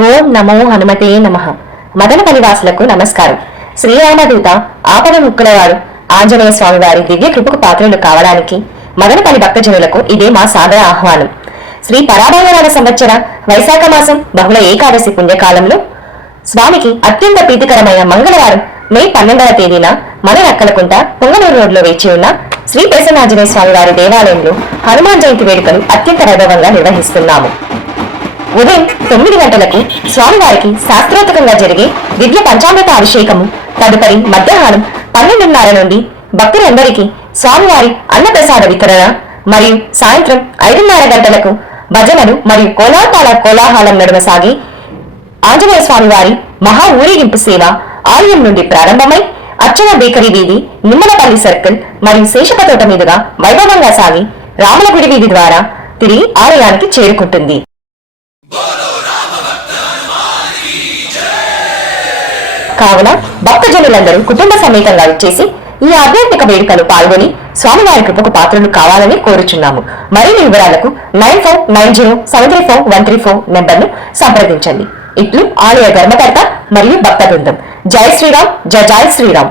ఓం నమో హనుమతే నమః. మదనపల్లి వాసులకు నమస్కారం. శ్రీరామదూత ఆపద ముక్కులవాడు ఆంజనేయ స్వామి వారి దివ్య కృపకు పాత్రలు కావడానికి మదనపల్లి భక్తజనులకు ఇదే మా సాదర ఆహ్వానం. శ్రీ పరాభవనామ సంవత్సర వైశాఖ మాసం బహుళ ఏకాదశి పుణ్యకాలంలో స్వామికి అత్యంత ప్రీతికరమైన మంగళవారం మే 12వ తేదీన మన నక్కలకుంట పొంగనూరు రోడ్లో వేచి ఉన్న శ్రీ ప్రసన్నాంజనేయ స్వామి వారి దేవాలయంలో హనుమాన్ జయంతి వేడుకలు అత్యంత వైభవంగా నిర్వహిస్తున్నాము. ఉదయం 9 గంటలకు స్వామివారికి శాస్త్రోక్తంగా జరిగే దివ్య పంచామృత అభిషేకము, తదుపరి మధ్యాహ్నం 12:30 నుండి భక్తులందరికీ స్వామివారి అన్నప్రసాద వితరణ మరియు సాయంత్రం 5:30 గంటలకు భజనలు మరియు కోలాహలం నడుమ సాగి ఆంజనేయ స్వామివారి మహా ఊరేగింపు సేవ ఆలయం నుండి ప్రారంభమై అర్చన బేకరీ వీధి, నిమ్మలపల్లి సర్కిల్ మరియు శేషపతోట మీదుగా వైభవంగా సాగి రాములగుడి వీధి ద్వారా తిరిగి ఆలయానికి చేరుకుంటుంది. కావున భక్తజనులందరూ కుటుంబ సమేతంగా వచ్చేసి ఈ ఆధ్యాత్మిక వేడుకలు పాల్గొని స్వామివారి కృపకు పాత్రలు కావాలని కోరుచున్నాము. మరిన్ని వివరాలకు 9490734134 నెంబర్ను సంప్రదించండి. ఇట్లు ఆలయ ధర్మకర్త మరియు భక్త బృందం. జై శ్రీరామ్, జై శ్రీరామ్.